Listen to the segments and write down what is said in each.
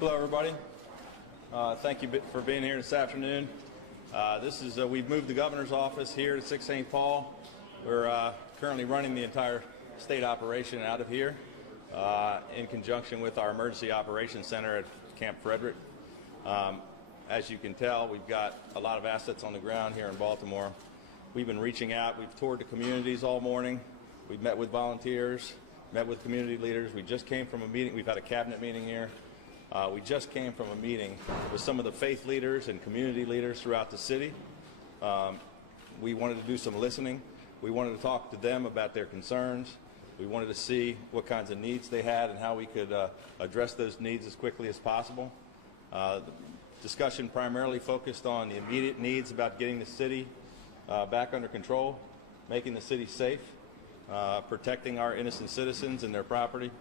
Hello, everybody. Thank you for being here this afternoon. We've moved the governor's office here to 6 St. Paul. We're currently running the entire state operation out of here in conjunction with our emergency operations center at Camp Frederick. As you can tell, we've got a lot of assets on the ground here in Baltimore. We've been reaching out. We've toured the communities all morning. We've met with volunteers, met with community leaders. We just came from a meeting. We've had a cabinet meeting here. We just came from a meeting with some of the faith leaders and community leaders throughout the city. We wanted to do some listening. We wanted to talk to them about their concerns. We wanted to see what kinds of needs they had and how we could address those needs as quickly as possible. The discussion primarily focused on the immediate needs about getting the city back under control, making the city safe, protecting our innocent citizens and their property.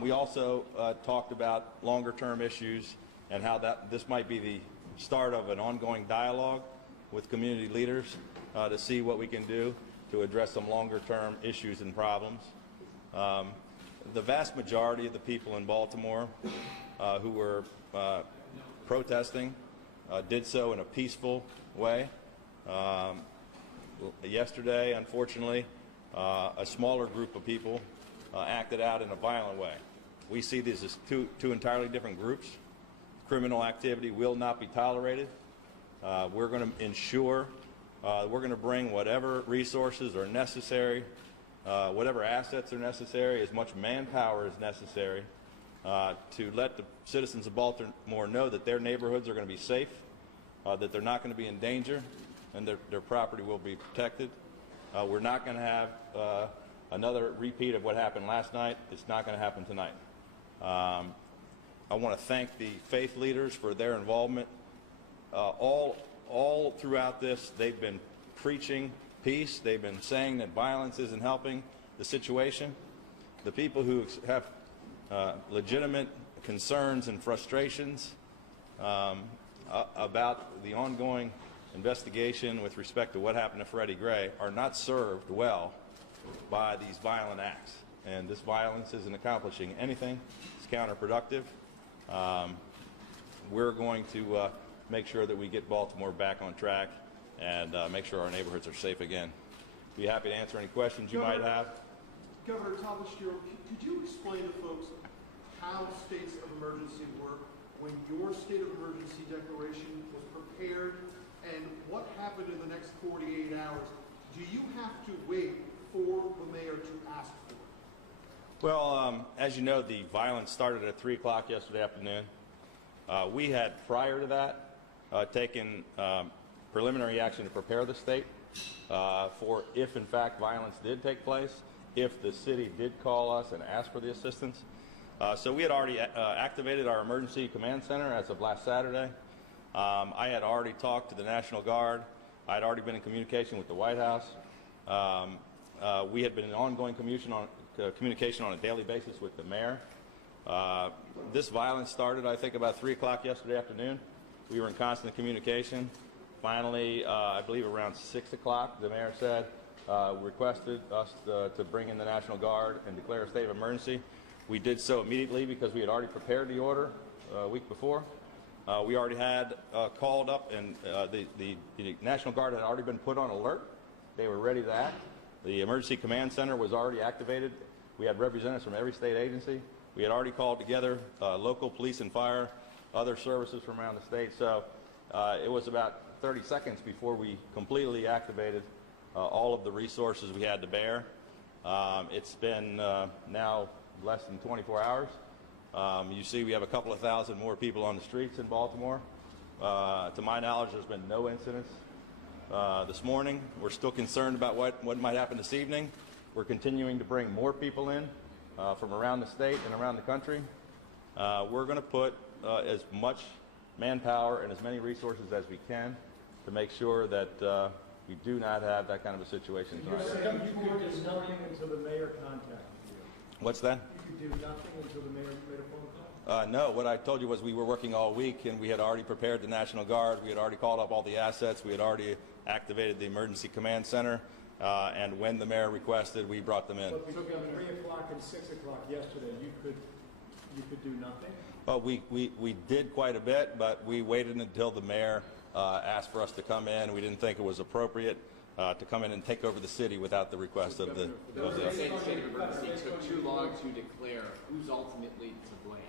We also talked about longer-term issues and how this might be the start of an ongoing dialogue with community leaders to see what we can do to address some longer-term issues and problems. The vast majority of the people in Baltimore who were protesting did so in a peaceful way. Yesterday, unfortunately, a smaller group of people acted out in a violent way. We see these as two entirely different groups. Criminal activity will not be tolerated. We're going to ensure we're going to bring whatever resources are necessary, whatever assets are necessary, as much manpower as necessary to let the citizens of Baltimore know that their neighborhoods are going to be safe, that they're not going to be in danger, and their property will be protected. We're not going to have another repeat of what happened last night. It's not going to happen tonight. I want to thank the faith leaders for their involvement. All throughout this, they've been preaching peace. They've been saying that violence isn't helping the situation. The people who have legitimate concerns and frustrations about the ongoing investigation with respect to what happened to Freddie Gray are not served well by these violent acts. And this violence isn't accomplishing anything. It's counterproductive. We're going to make sure that we get Baltimore back on track and make sure our neighborhoods are safe again. Be happy to answer any questions you might have. Governor Thomas, could you explain to folks how states of emergency work, when your state of emergency declaration was prepared, and what happened in the next 48 hours? Do you have to wait for the mayor to ask for it? Well, as you know, the violence started at 3 o'clock yesterday afternoon. We had, prior to that, taken preliminary action to prepare the state for if, in fact, violence did take place, if the city did call us and ask for the assistance. So we had already activated our emergency command center as of last Saturday. I had already talked to the National Guard. I had already been in communication with the White House. We had been in ongoing communication on a daily basis with the mayor. This violence started, I think, about 3 o'clock yesterday afternoon. We were in constant communication. Finally, I believe around 6 o'clock, the mayor said, requested us to bring in the National Guard and declare a state of emergency. We did so immediately because we had already prepared the order a week before. We already had called up, and the National Guard had already been put on alert. They were ready to act. The Emergency Command Center was already activated. We had representatives from every state agency. We had already called together local police and fire, other services from around the state. So it was about 30 seconds before we completely activated all of the resources we had to bear. It's been now less than 24 hours. You see we have a couple of thousand more people on the streets in Baltimore. To my knowledge, there's been no incidents this morning. We're still concerned about what might happen this evening. We're continuing to bring more people in from around the state and around the country. We're going to put as much manpower and as many resources as we can to make sure that we do not have that kind of a situation tonight. You're saying you could do nothing until the mayor contacted you? What's that? You could do nothing until the mayor made a phone call? No, what I told you was we were working all week, and we had already prepared the National Guard. We had already called up all the assets. We had already activated the Emergency Command Center, and when the mayor requested, we brought them in. But between 3 o'clock and 6 o'clock yesterday, you could do nothing? Well, we did quite a bit, but we waited until the mayor asked for us to come in. We didn't think it was appropriate to come in and take over the city without the request of the. Those who say the state of emergency took too long to declare. Who's ultimately to blame?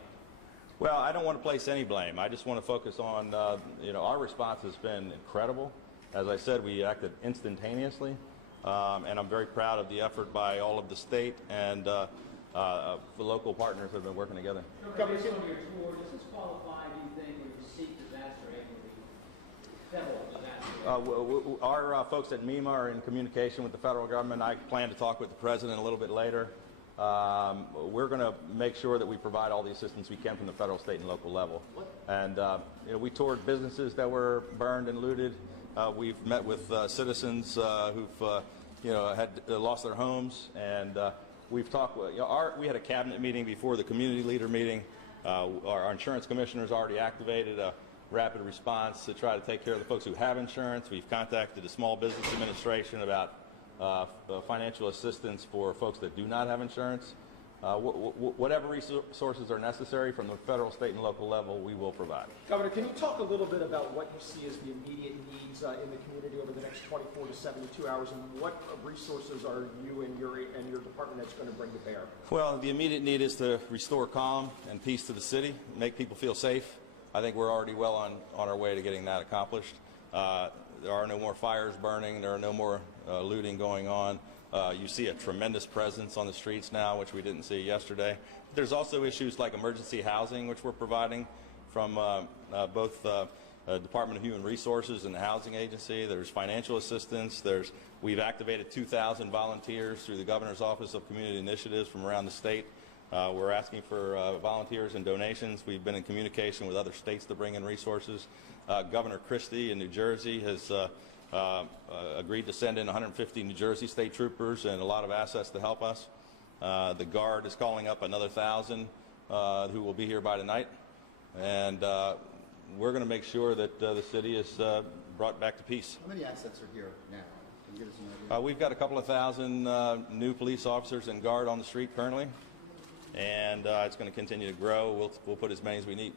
Well, I don't want to place any blame. I just want to focus on, our response has been incredible. As I said, we acted instantaneously, and I'm very proud of the effort by all of the state and the local partners that have been working together. Governor, based on your tour, does this qualify, do you think, when you seek disaster aid relief, federal disaster aid? Our folks at MEMA are in communication with the federal government. I plan to talk with the president a little bit later. We're going to make sure that we provide all the assistance we can from the federal, state, and local level. And we toured businesses that were burned and looted. We've met with citizens who've had lost their homes, and we've talked. We had a cabinet meeting before the community leader meeting. Our insurance commissioner's already activated a rapid response to try to take care of the folks who have insurance. We've contacted the Small Business Administration about financial assistance for folks that do not have insurance. Whatever resources are necessary from the federal, state, and local level, we will provide. Governor, can you talk a little bit about what you see as the immediate needs in the community over the next 24 to 72 hours, and what resources are you and your department that's going to bring to bear? Well, the immediate need is to restore calm and peace to the city, make people feel safe. I think we're already well on our way to getting that accomplished. There are no more fires burning. There are no more looting going on. You see a tremendous presence on the streets now, which we didn't see yesterday. There's also issues like emergency housing, which we're providing from both Department of Human Resources and the Housing Agency. There's financial assistance. We've activated 2,000 volunteers through the Governor's Office of Community Initiatives from around the state. We're asking for volunteers and donations. We've been in communication with other states to bring in resources. Governor Christie in New Jersey has agreed to send in 150 New Jersey state troopers and a lot of assets to help us. The Guard is calling up another 1,000 who will be here by tonight. And we're going to make sure that the city is brought back to peace. How many assets are here now? Can you give us an idea? We've got a couple of thousand new police officers and Guard on the street currently. And it's going to continue to grow. We'll put as many as we need.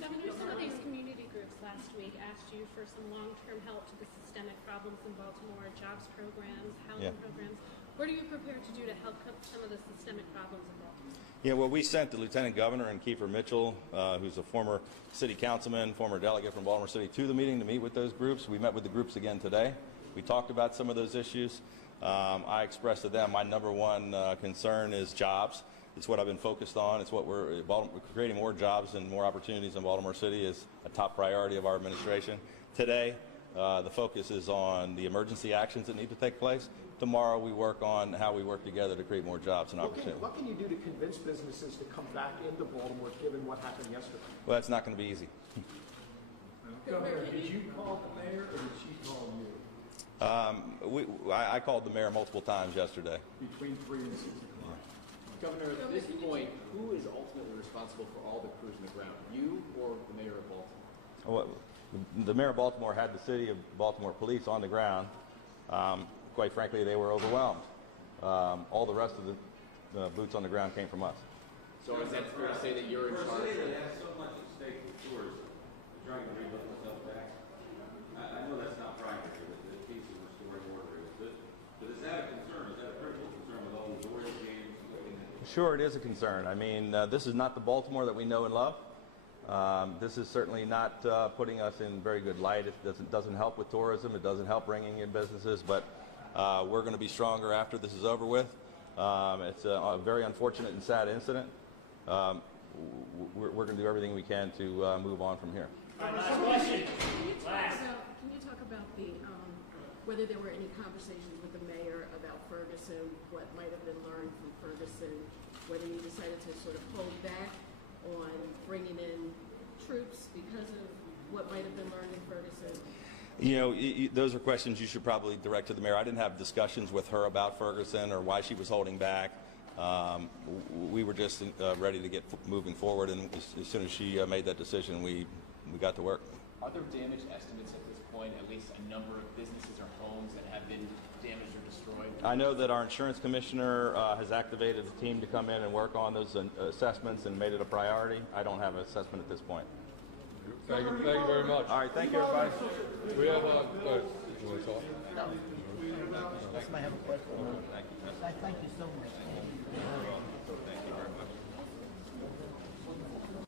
Governor, some of these community groups last week asked you for some long-term help to the systemic problems in Baltimore, jobs programs, housing programs. What are you prepared to do to help some of the systemic problems in Baltimore? Yeah, well, we sent the Lieutenant Governor and Kiefer Mitchell, who's a former city councilman, former delegate from Baltimore City, to the meeting to meet with those groups. We met with the groups again today. We talked about some of those issues. I expressed to them my number one concern is jobs. It's what I've been focused on. It's what we're creating more jobs and more opportunities in Baltimore City is a top priority of our administration. Today, the focus is on the emergency actions that need to take place. Tomorrow, we work on how we work together to create more jobs and opportunities. What can you do to convince businesses to come back into Baltimore, given what happened yesterday? Well, that's not going to be easy. Governor, did you call the mayor or did she call you? I called the mayor multiple times yesterday. Between 3 and 6 o'clock. Governor, at this point, who is ultimately responsible for all the crews on the ground? You or the mayor of Baltimore? Well, the mayor of Baltimore had the city of Baltimore police on the ground. Quite frankly, they were overwhelmed. All the rest of the boots on the ground came from us. So is that fair to say that you're in charge? They have so much at stake with tourism. They're trying to rebuild themselves back. I know that's not primary, but the piece of restoring order is. But is that a concern? Is that a critical concern with all these oil games? Sure, it is a concern. I mean, this is not the Baltimore that we know and love. This is certainly not putting us in very good light. It doesn't help with tourism. It doesn't help bringing in businesses. But we're going to be stronger after this is over with. It's a very unfortunate and sad incident. We're going to do everything we can to move on from here. Can you talk about whether there were any conversations with the mayor about Ferguson, what might have been learned from Ferguson, whether you decided to sort of hold back on bringing in troops because of what might have been learned in Ferguson? You know, those are questions you should probably direct to the mayor. I didn't have discussions with her about Ferguson or why she was holding back. We were just ready to get moving forward, and as soon as she made that decision, we got to work. Are there damage estimates at this point pinpoint at least a number of businesses or homes that have been damaged or destroyed? I know that our insurance commissioner has activated a team to come in and work on those assessments and made it a priority. I don't have an assessment at this point. Thank you very much. All right, thank you, everybody. We have you want to talk? I have a question. I thank you so much.